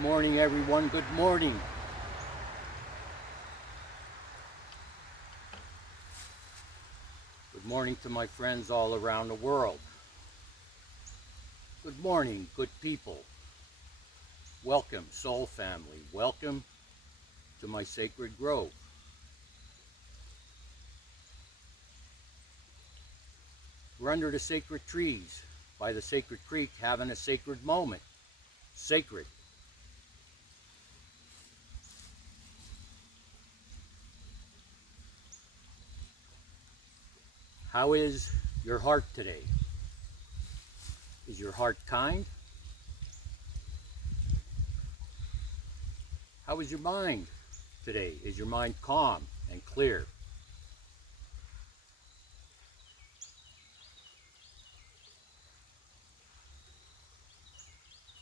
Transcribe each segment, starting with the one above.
morning, everyone. Good morning. Good morning to my friends all around the world. Good morning, good people. Welcome, soul family. Welcome to my sacred grove. We're under the sacred trees by the sacred creek having a sacred moment. Sacred. How is your heart today? Is your heart kind? How is your mind today? Is your mind calm and clear?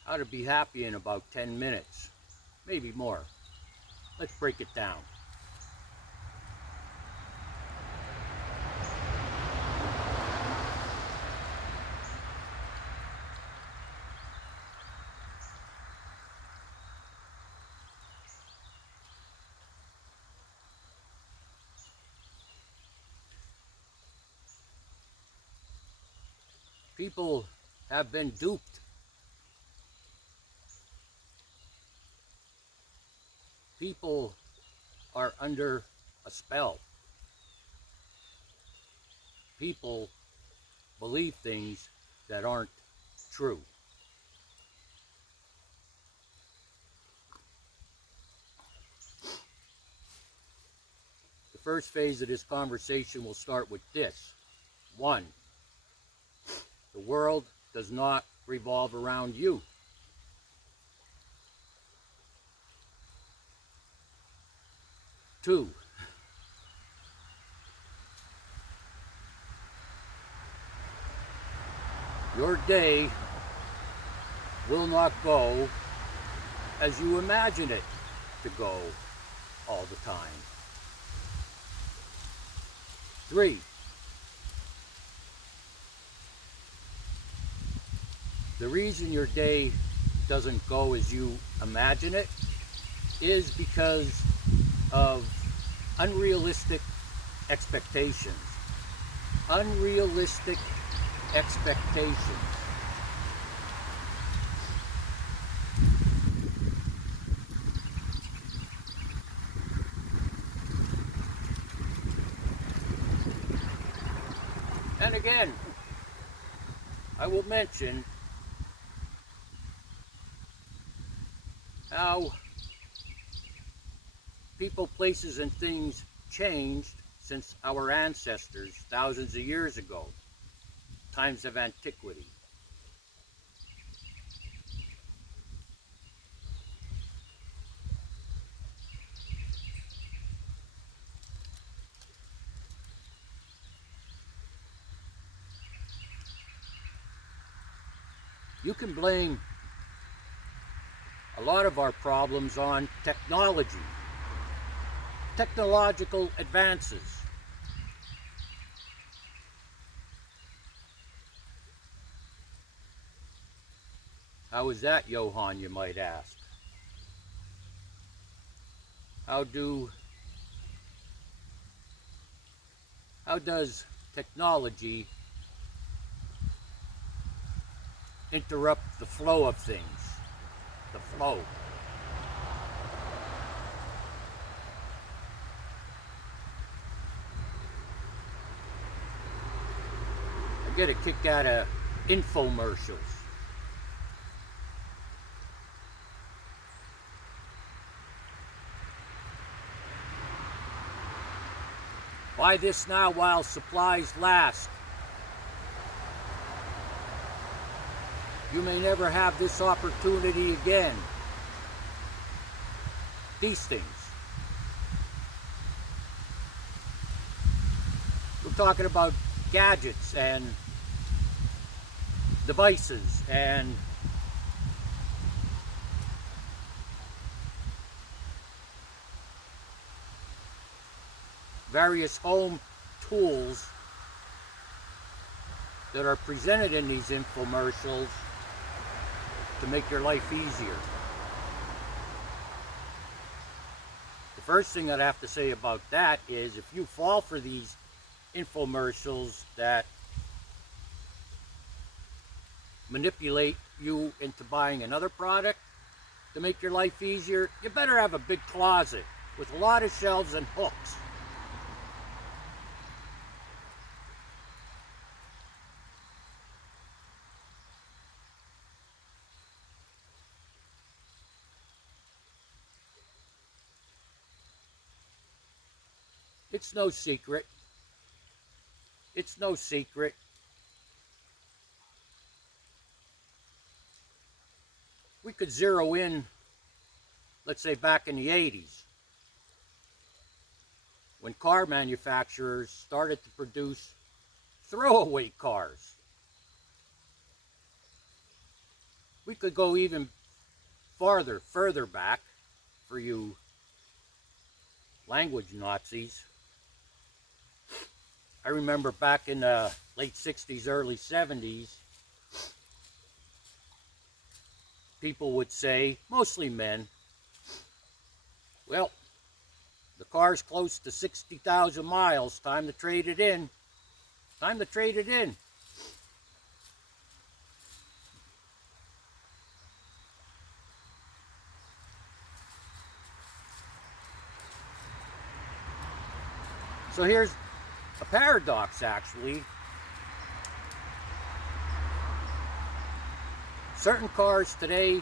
How to be happy in about 10 minutes, maybe more. Let's break it down. People have been duped. People are under a spell. People believe things that aren't true. The first phase of this conversation will start with this. 1. The world does not revolve around you. 2. Your day will not go as you imagine it to go all the time. 3. The reason your day doesn't go as you imagine it is because of unrealistic expectations. Unrealistic expectations. And again, I will mention how people, places, and things changed since our ancestors thousands of years ago, times of antiquity. You can blame a lot of our problems on technology, technological advances. How is that, Johann, you might ask? How does technology interrupt the flow of things? The flow. I get a kick out of infomercials. Buy this now while supplies last. You may never have this opportunity again. These things. We're talking about gadgets and devices and various home tools that are presented in these infomercials to make your life easier. first thing I'd have to say about that is if you fall for these infomercials that manipulate you into buying another product to make your life easier, you better have a big closet with a lot of shelves and hooks. It's no secret. It's no secret. We could zero in, let's say back in the 80s, when car manufacturers started to produce throwaway cars. We could go even further back for you language Nazis. I remember back in the late 60s, early 70s, people would say, mostly men, well, the car's close to 60,000 miles, time to trade it in. Time to trade it in. So here's a paradox, actually. Certain cars today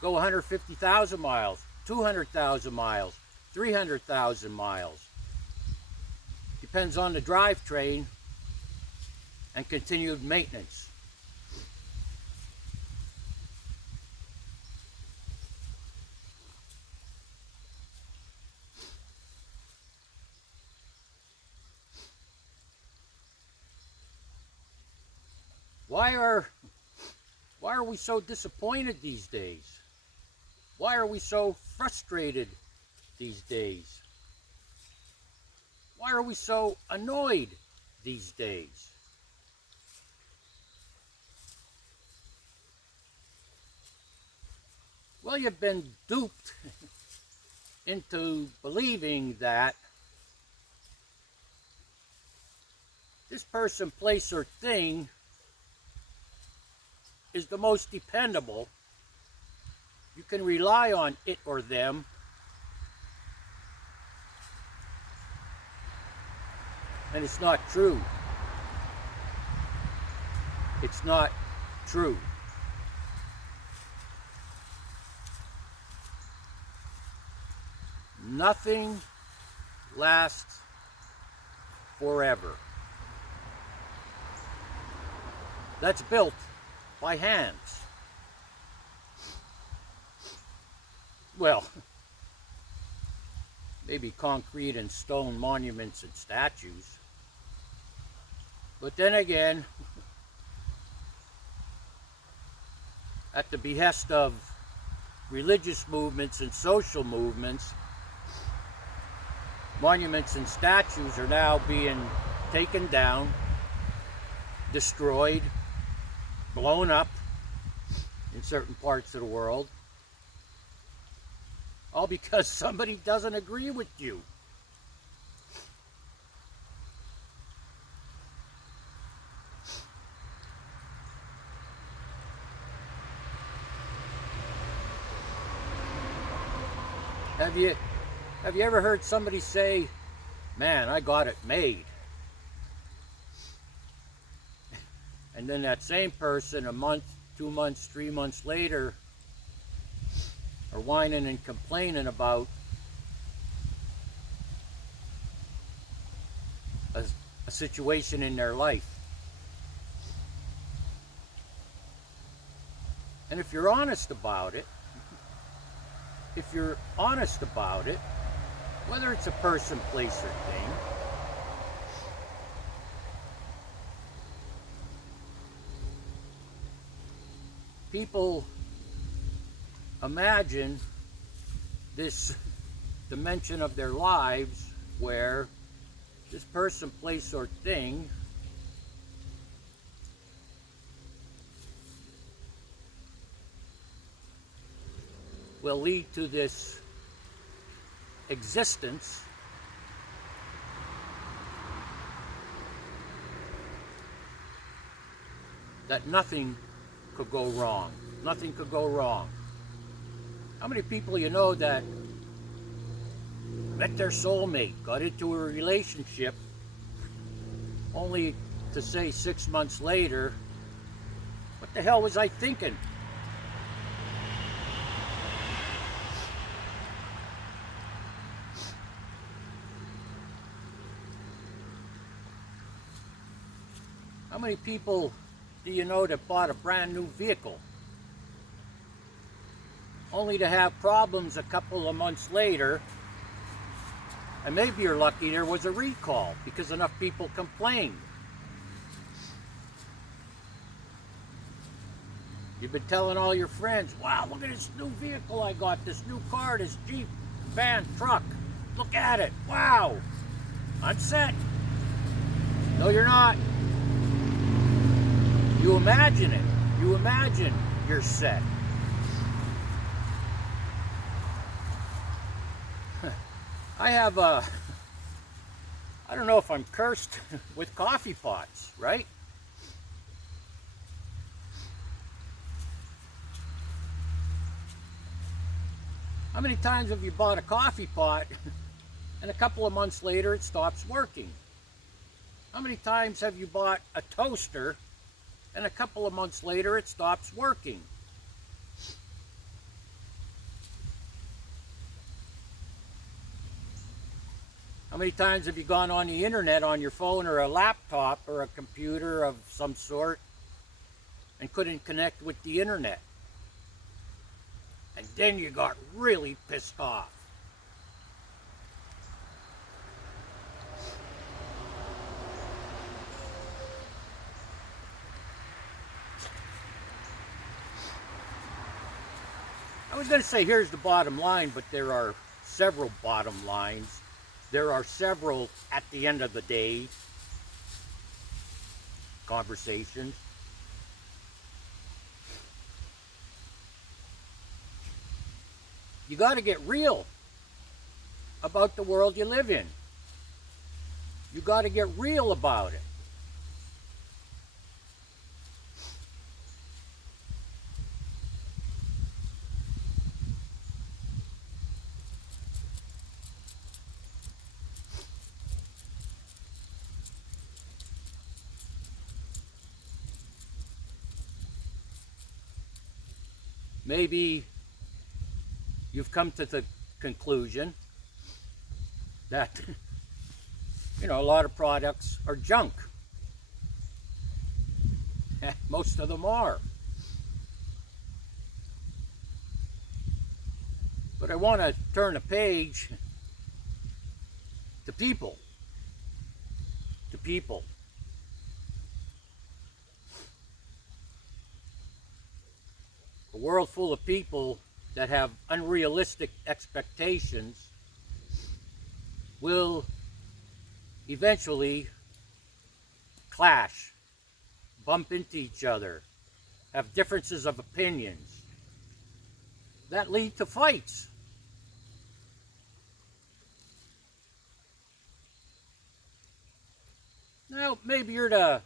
go 150,000 miles, 200,000 miles, 300,000 miles. Depends on the drivetrain and continued maintenance. Why are we so disappointed these days? Why are we so frustrated these days? Why are we so annoyed these days? Well, you've been duped into believing that this person, place, or thing is the most dependable. You can rely on it or them. And it's not true. It's not true. Nothing lasts forever. That's built by hands. Well, maybe concrete and stone monuments and statues. But then again, at the behest of religious movements and social movements, monuments and statues are now being taken down, destroyed, blown up in certain parts of the world, all because somebody doesn't agree with you. Have you ever heard somebody say, man, I got it made? And then that same person a month, 2 months, 3 months later are whining and complaining about a situation in their life. And if you're honest about it, whether it's a person, place, or thing, people imagine this dimension of their lives where this person, place, or thing will lead to this existence that nothing could go wrong. Nothing could go wrong. How many people you know that met their soulmate, got into a relationship, only to say 6 months later, what the hell was I thinking? How many people do you know that bought a brand new vehicle only to have problems a couple of months later, and maybe you're lucky there was a recall because enough people complained? You've been telling all your friends, wow, look at this new vehicle I got, this new car, this Jeep, van, truck. Look at it, wow, I'm set. No, you're not. You imagine it. You imagine you're set. I have I don't know if I'm cursed with coffee pots, right? How many times have you bought a coffee pot and a couple of months later it stops working? How many times have you bought a toaster and a couple of months later it stops working? How many times have you gone on the internet on your phone or a laptop or a computer of some sort and couldn't connect with the internet? And then you got really pissed off. I was going to say here's the bottom line, but there are several bottom lines. There are several at the end of the day conversations. You got to get real about the world you live in. You got to get real about it. Maybe you've come to the conclusion that, you know, a lot of products are junk. Most of them are. But I want to turn a page to people. To people. A world full of people that have unrealistic expectations will eventually clash, bump into each other, have differences of opinions that lead to fights. Now, maybe you're the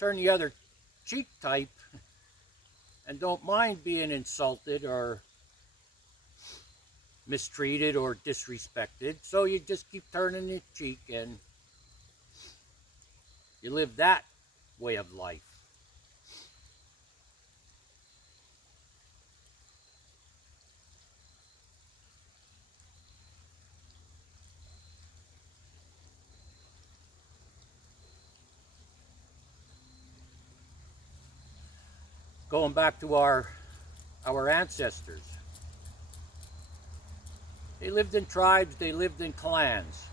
turn the other cheek type and don't mind being insulted or mistreated or disrespected, so you just keep turning your cheek and you live that way of life. Going back to our ancestors. They lived in tribes, they lived in clans.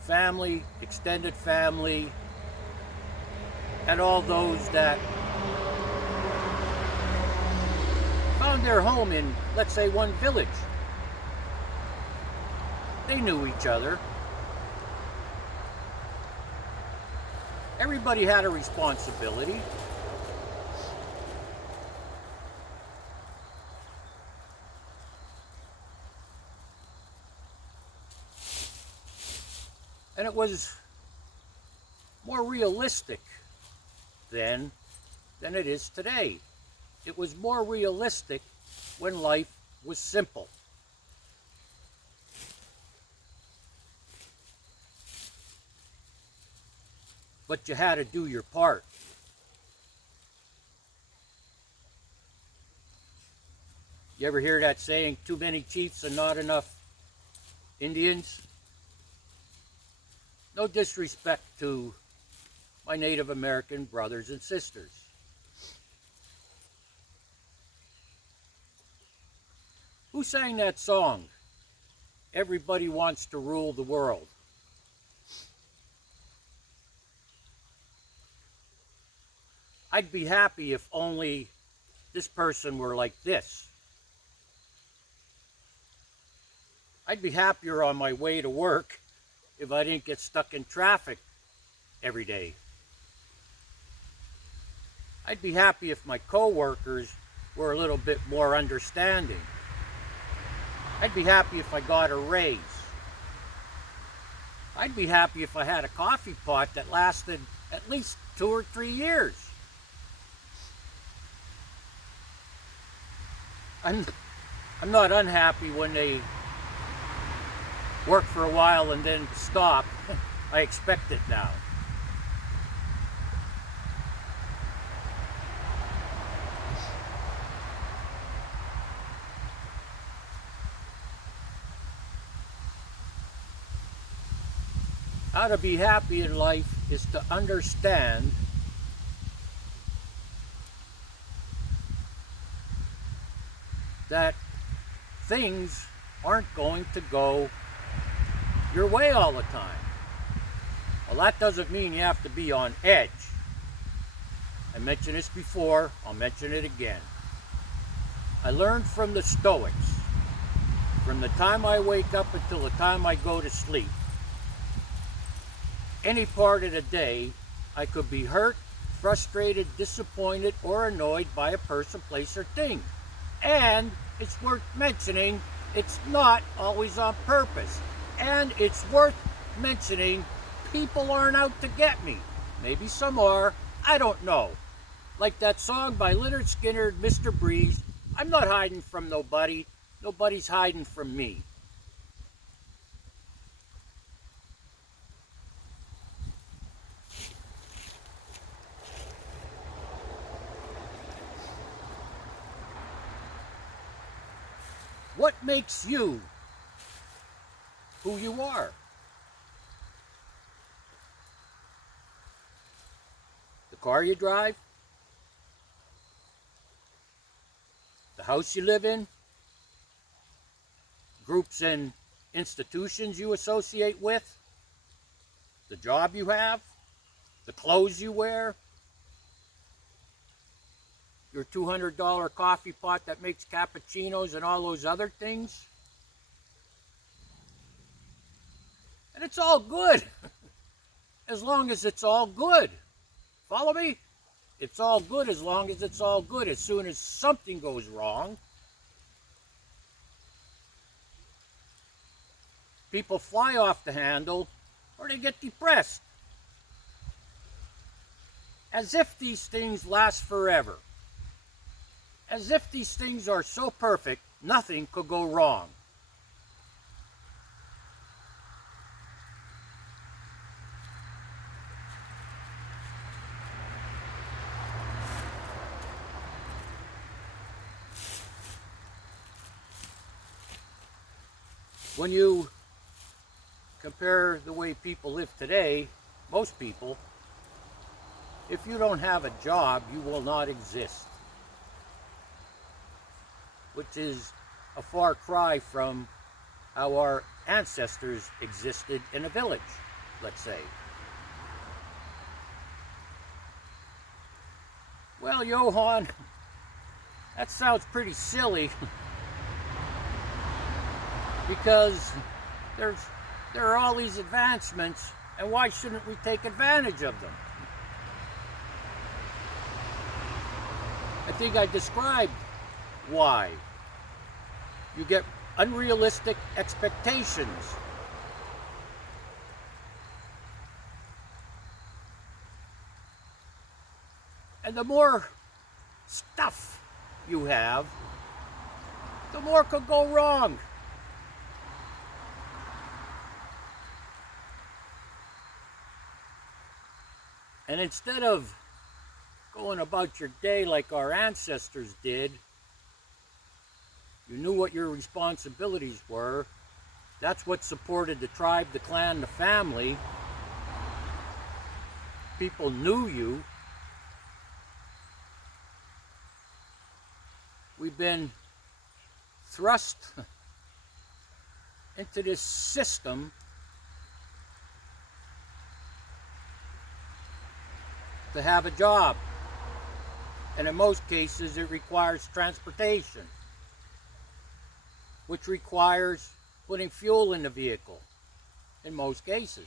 Family, extended family, and all those that found their home in, let's say, one village. They knew each other. Everybody had a responsibility. And it was more realistic then than it is today. It was more realistic when life was simple. But you had to do your part. You ever hear that saying, too many chiefs and not enough Indians? No disrespect to my Native American brothers and sisters. Who sang that song, Everybody Wants to Rule the World? I'd be happy if only this person were like this. I'd be happier on my way to work if I didn't get stuck in traffic every day. I'd be happy if my coworkers were a little bit more understanding. I'd be happy if I got a raise. I'd be happy if I had a coffee pot that lasted at least 2 or 3 years. I'm not unhappy when they work for a while and then stop. I expect it now. How to be happy in life is to understand that things aren't going to go your way all the time. Well, that doesn't mean you have to be on edge. I mentioned this before, I'll mention it again. I learned from the Stoics, from the time I wake up until the time I go to sleep. Any part of the day, I could be hurt, frustrated, disappointed, or annoyed by a person, place, or thing. And it's worth mentioning, it's not always on purpose. And it's worth mentioning, people aren't out to get me. Maybe some are, I don't know. Like that song by Lynyrd Skynyrd, Mr. Breeze, I'm not hiding from nobody. Nobody's hiding from me. What makes you who you are? The car you drive? The house you live in? Groups and institutions you associate with? The job you have? The clothes you wear? Your $200 coffee pot that makes cappuccinos and all those other things? And it's all good, as long as it's all good. Follow me? It's all good as long as it's all good. As soon as something goes wrong, people fly off the handle or they get depressed. As if these things last forever. As if these things are so perfect, nothing could go wrong. When you compare the way people live today, most people, if you don't have a job, you will not exist. Which is a far cry from how our ancestors existed in a village, let's say. Well, Johann, that sounds pretty silly because there are all these advancements, and why shouldn't we take advantage of them? I think I described why. You get unrealistic expectations. And the more stuff you have, the more could go wrong. And instead of going about your day like our ancestors did, you knew what your responsibilities were. That's what supported the tribe, the clan, the family. People knew you. We've been thrust into this system to have a job. And in most cases, it requires transportation, which requires putting fuel in the vehicle in most cases.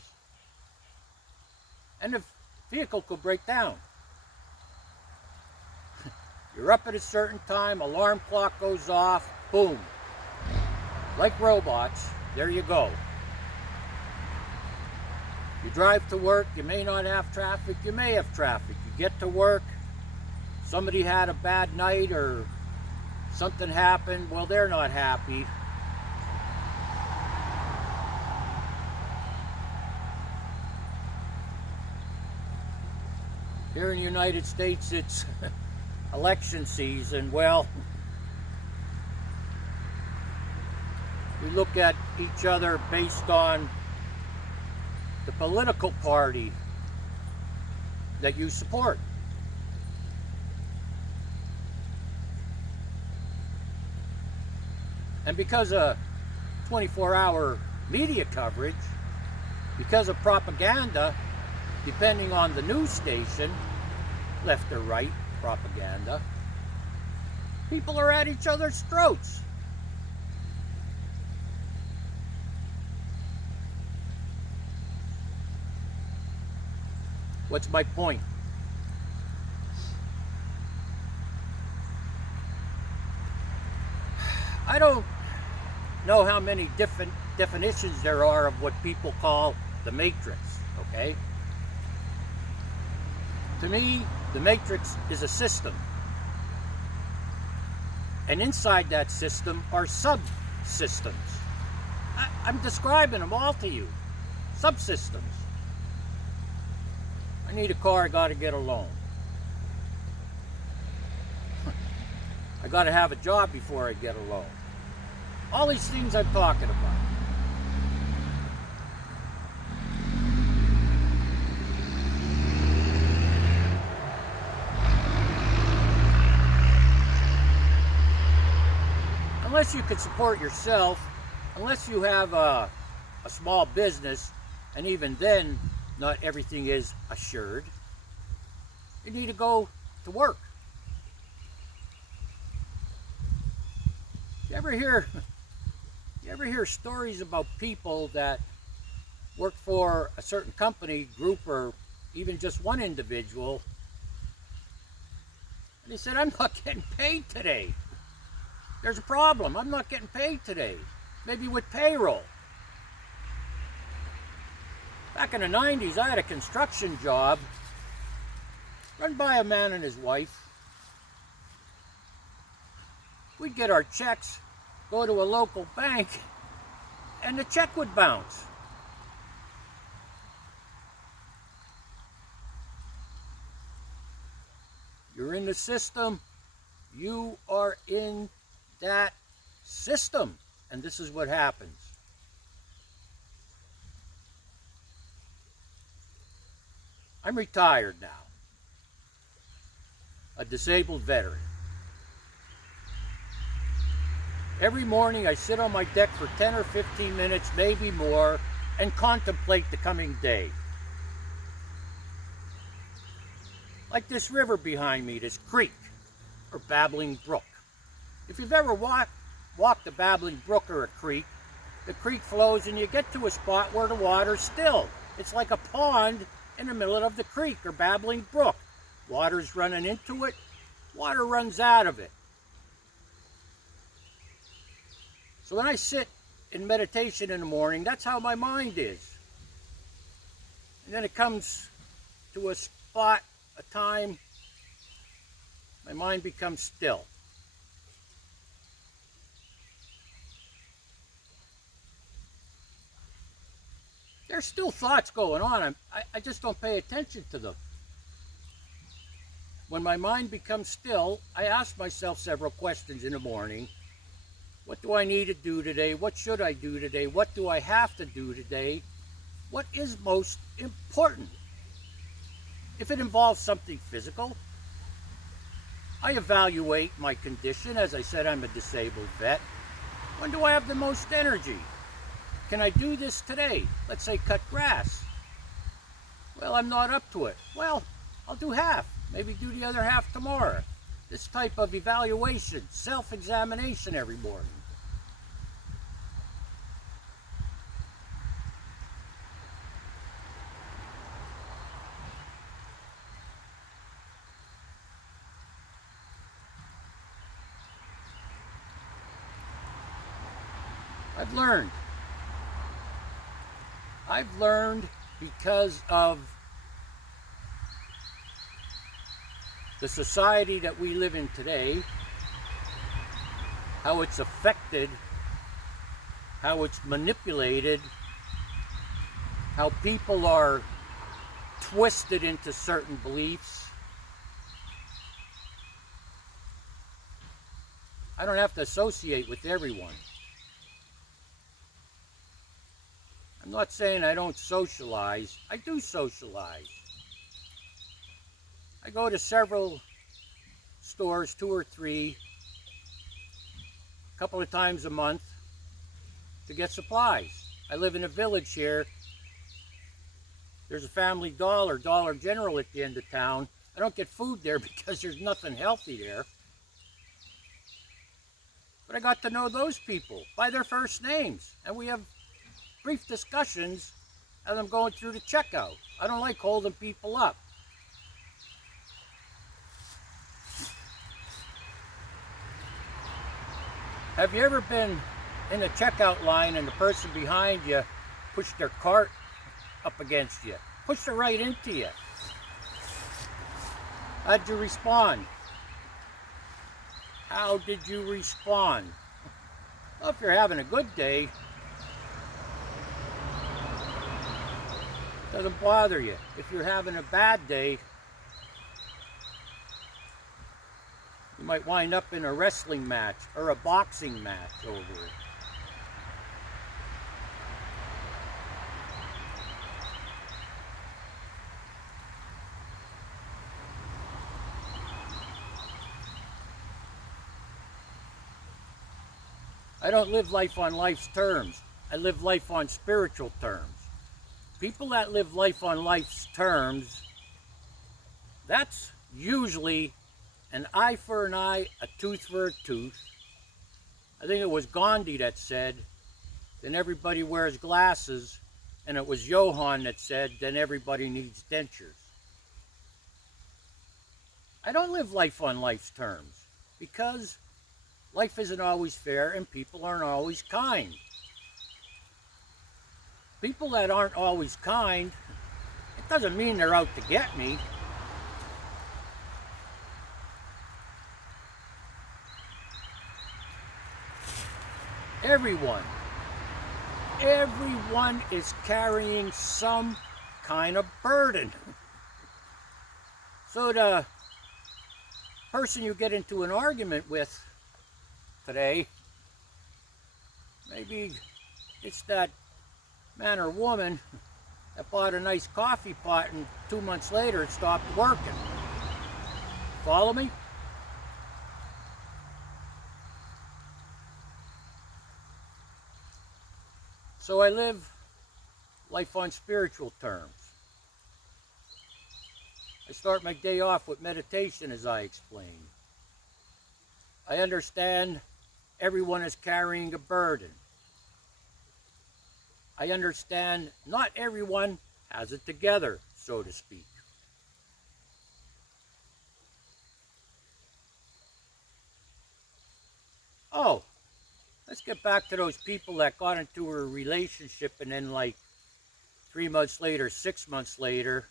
And the vehicle could break down. You're up at a certain time, alarm clock goes off, boom. Like robots, there you go. You drive to work, you may not have traffic, you may have traffic. You get to work, somebody had a bad night or something happened, well, they're not happy. Here in the United States, it's election season. Well, we look at each other based on the political party that you support. And because of 24-hour media coverage, because of propaganda, depending on the news station, left or right propaganda, people are at each other's throats. What's my point? I don't know how many different definitions there are of what people call the Matrix, okay? To me, the Matrix is a system. And inside that system are subsystems. I'm describing them all to you. Subsystems. I need a car, I gotta get a loan. I gotta have a job before I get a loan. All these things I'm talking about. Unless you can support yourself, unless you have a small business, and even then, not everything is assured, you need to go to work. You ever hear stories about people that work for a certain company, group, or even just one individual, and they said, I'm not getting paid today. There's a problem. I'm not getting paid today. Maybe with payroll. Back in the 90s, I had a construction job run by a man and his wife. We'd get our checks, go to a local bank, and the check would bounce. You're in the system. You are in that system. And this is what happens. I'm retired now. A disabled veteran. Every morning I sit on my deck for 10 or 15 minutes, maybe more, and contemplate the coming day. Like this river behind me, this creek, or babbling brook. If you've ever walked a babbling brook or a creek, the creek flows and you get to a spot where the water's still. It's like a pond in the middle of the creek or babbling brook. Water's running into it, water runs out of it. So when I sit in meditation in the morning, that's how my mind is. And then it comes to a spot, a time my mind becomes still. There's still thoughts going on. I just don't pay attention to them. When my mind becomes still, I ask myself several questions in the morning. What do I need to do today? What should I do today? What do I have to do today? What is most important? If it involves something physical, I evaluate my condition. As I said, I'm a disabled vet. When do I have the most energy? Can I do this today? Let's say cut grass. Well, I'm not up to it. Well, I'll do half. Maybe do the other half tomorrow. This type of evaluation, self-examination every morning. I've learned because of the society that we live in today, how it's affected, how it's manipulated, how people are twisted into certain beliefs. I don't have to associate with everyone. I'm not saying I don't socialize. I do socialize. I go to several stores, 2 or 3, a couple of times a month to get supplies. I live in a village here. There's a Family Dollar, Dollar General at the end of town. I don't get food there because there's nothing healthy there. But I got to know those people by their first names, and we have brief discussions as I'm going through the checkout. I don't like holding people up. Have you ever been in a checkout line and the person behind you pushed their cart up against you? Pushed it right into you. How'd you respond? How did you respond? Well, if you're having a good day, it doesn't bother you. If you're having a bad day, you might wind up in a wrestling match or a boxing match over it. I don't live life on life's terms. I live life on spiritual terms. People that live life on life's terms, that's usually an eye for an eye, a tooth for a tooth. I think it was Gandhi that said, then everybody wears glasses, and it was Johann that said, then everybody needs dentures. I don't live life on life's terms because life isn't always fair and people aren't always kind. People that aren't always kind, it doesn't mean they're out to get me. Everyone is carrying some kind of burden. So the person you get into an argument with today, maybe it's that man or woman that bought a nice coffee pot and 2 months later it stopped working. Follow me? So I live life on spiritual terms. I start my day off with meditation, as I explained. I understand everyone is carrying a burden. I understand not everyone has it together, so to speak. Oh, let's get back to those people that got into a relationship and then like 3 months later, 6 months later,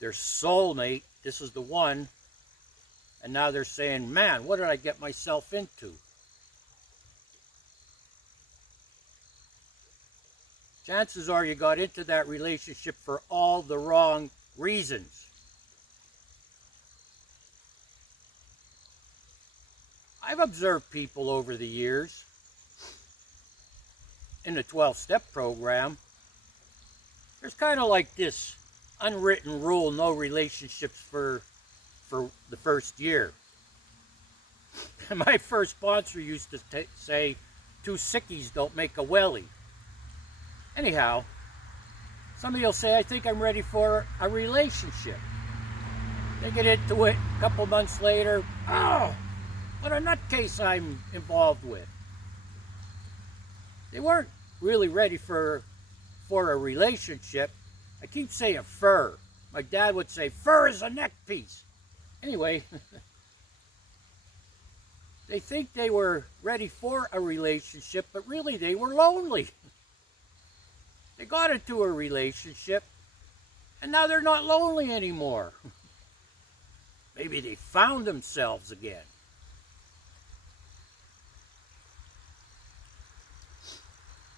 their soulmate, this is the one, And now they're saying, man, what did I get myself into? Chances are you got into that relationship for all the wrong reasons. I've observed people over the years in the 12-step program. There's kind of like this unwritten rule, no relationships for the first year. My first sponsor used to say, 2 sickies don't make a wellie. Anyhow, somebody will say, I think I'm ready for a relationship. They get into it a couple months later, oh, what a nutcase I'm involved with. They weren't really ready for a relationship. I keep saying fur. My dad would say, fur is a neck piece. Anyway, they think they were ready for a relationship, but really they were lonely. They got into a relationship, and now they're not lonely anymore. Maybe they found themselves again.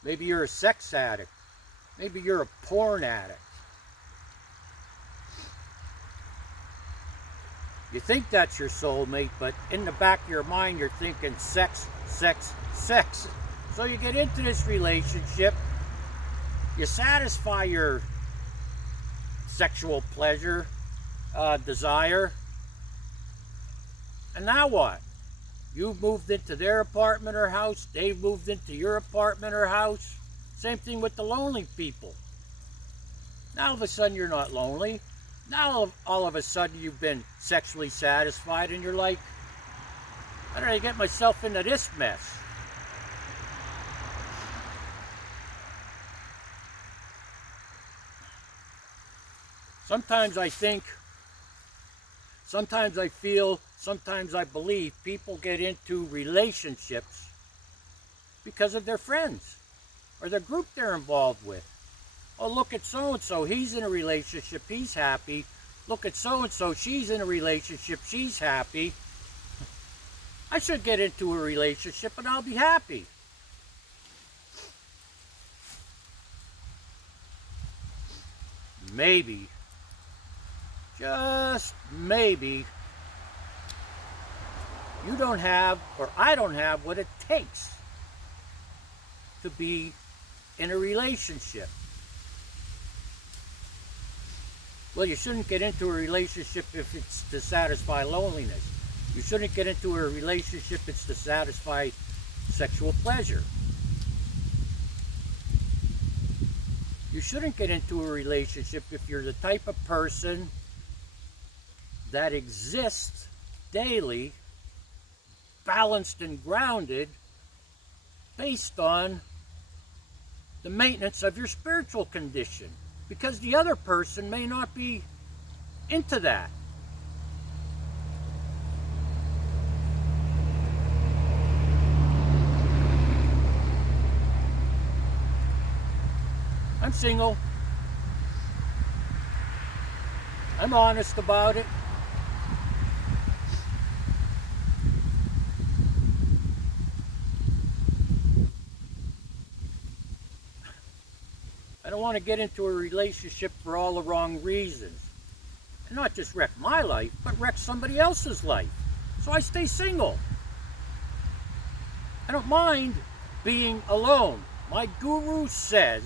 Maybe you're a sex addict. Maybe you're a porn addict. You think that's your soulmate, but in the back of your mind, you're thinking sex, sex, sex. So you get into this relationship, you satisfy your sexual pleasure, desire, and now what? You've moved into their apartment or house, they've moved into your apartment or house. Same thing with the lonely people. Now all of a sudden you're not lonely. Now all of a sudden you've been sexually satisfied and you're like, how did I get myself into this mess? Sometimes I think, sometimes I feel, sometimes I believe people get into relationships because of their friends or the group they're involved with. Oh, look at so-and-so, he's in a relationship, he's happy. Look at so-and-so, she's in a relationship, she's happy. I should get into a relationship and I'll be happy. Maybe, just maybe, you don't have, or I don't have, what it takes to be in a relationship. Well, you shouldn't get into a relationship if it's to satisfy loneliness. You shouldn't get into a relationship if it's to satisfy sexual pleasure. You shouldn't get into a relationship if you're the type of person that exists daily, balanced and grounded, based on the maintenance of your spiritual condition, because the other person may not be into that. I'm single. I'm honest about it. I don't want to get into a relationship for all the wrong reasons. And not just wreck my life, but wreck somebody else's life. So I stay single. I don't mind being alone. My guru says,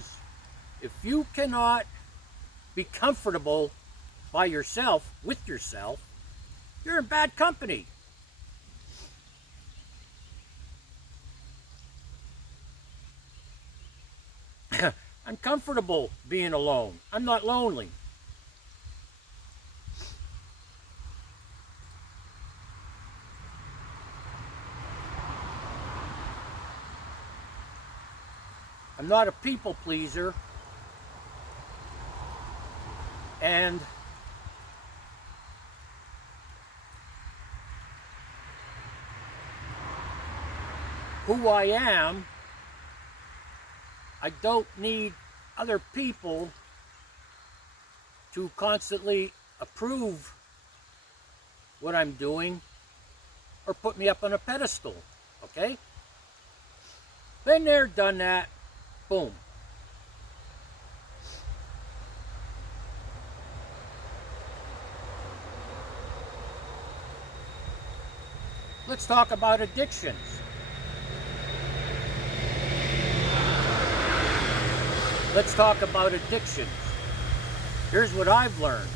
if you cannot be comfortable by yourself, with yourself, you're in bad company. I'm comfortable being alone. I'm not lonely. I'm not a people pleaser. And who I am, I don't need other people to constantly approve what I'm doing or put me up on a pedestal. Okay? Been there, done that. Boom. Let's talk about addictions. Let's talk about addictions. Here's what I've learned.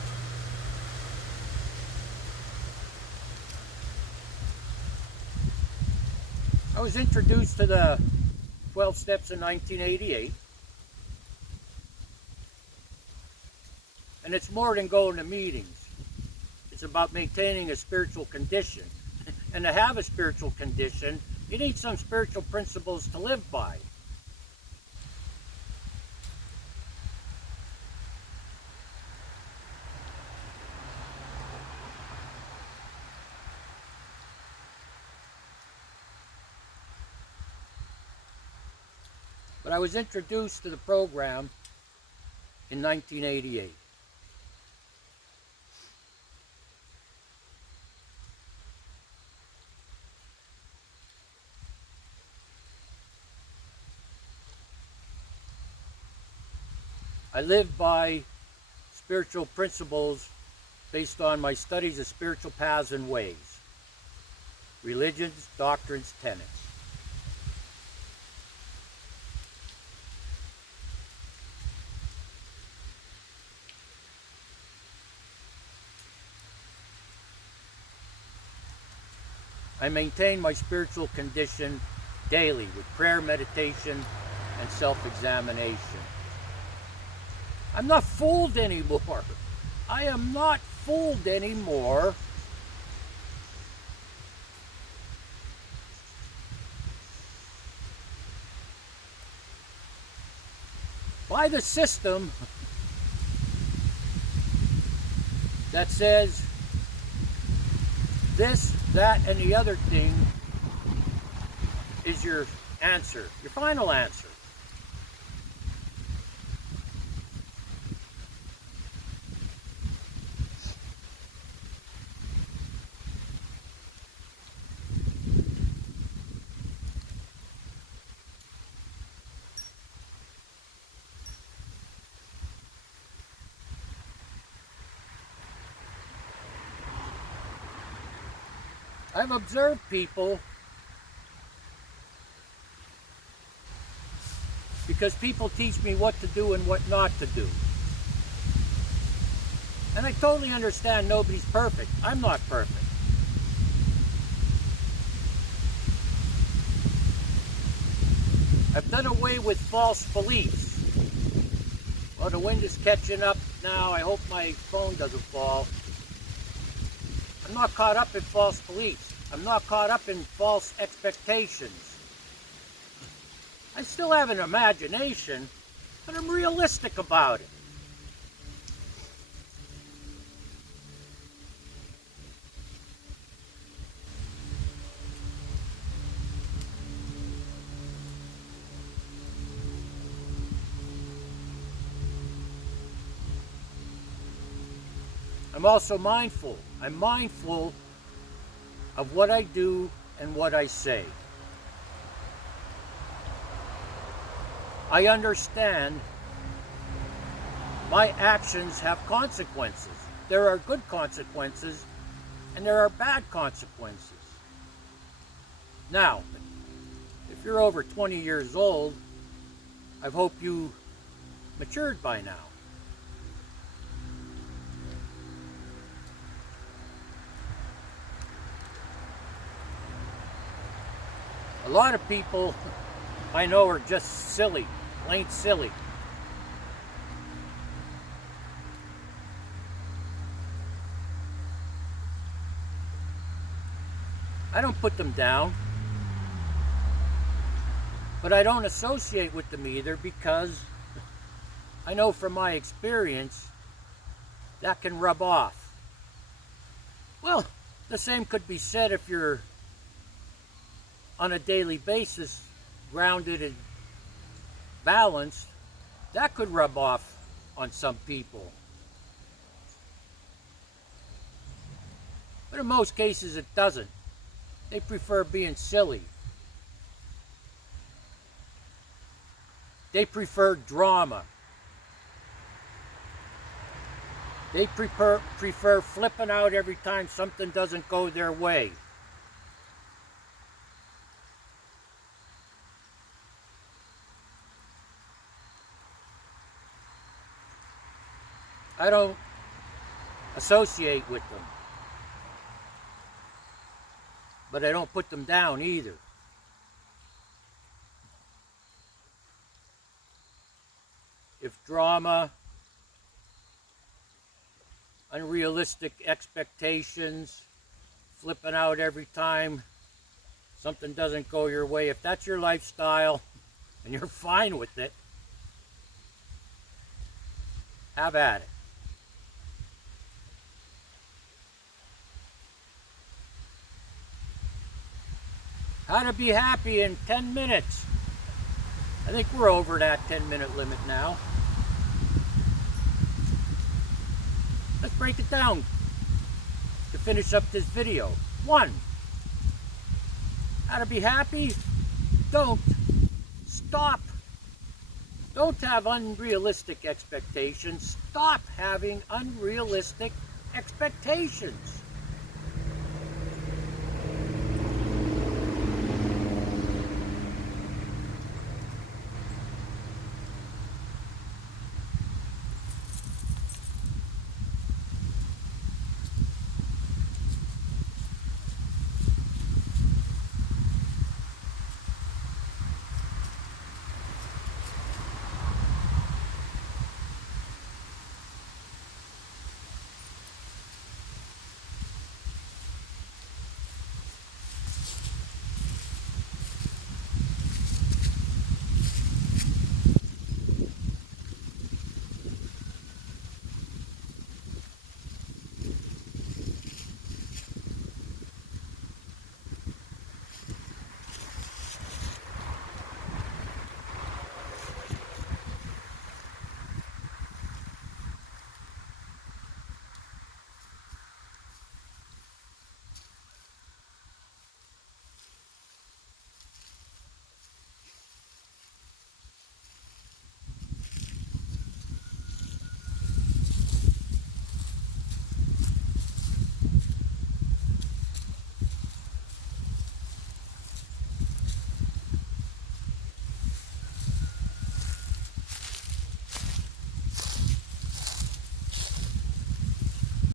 I was introduced to the 12 steps in 1988. And it's more than going to meetings. It's about maintaining a spiritual condition. And to have a spiritual condition, you need some spiritual principles to live by. But I was introduced to the program in 1988. I live by spiritual principles based on my studies of spiritual paths and ways, religions, doctrines, tenets. I maintain my spiritual condition daily with prayer, meditation, and self-examination. I'm not fooled anymore. I am not fooled anymore by the system that says this, that, and the other thing is your answer, your final answer. I've observed people because people teach me what to do and what not to do. And I totally understand nobody's perfect. I'm not perfect. I've done away with false beliefs. Well, the wind is catching up now. I hope my phone doesn't fall. I'm not caught up in false beliefs. I'm not caught up in false expectations. I still have an imagination, but I'm realistic about it. I'm also mindful. I'm mindful of what I do and what I say. I understand my actions have consequences. There are good consequences and there are bad consequences. Now, if you're over 20 years old, I hope you matured by now. A lot of people I know are just silly, plain silly. I don't put them down, but I don't associate with them either because I know from my experience that can rub off. Well, the same could be said if you're on a daily basis grounded and balanced. That could rub off on some people. But in most cases it doesn't. They prefer being silly. They prefer drama. They prefer flipping out every time something doesn't go their way. I don't associate with them, but I don't put them down either. If drama, unrealistic expectations, flipping out every time something doesn't go your way, if that's your lifestyle and you're fine with it, have at it. How to be happy in 10 minutes. I think we're over that 10-minute limit now. Let's break it down to finish up this video. 1, how to be happy. Don't stop. Don't have unrealistic expectations. Stop having unrealistic expectations.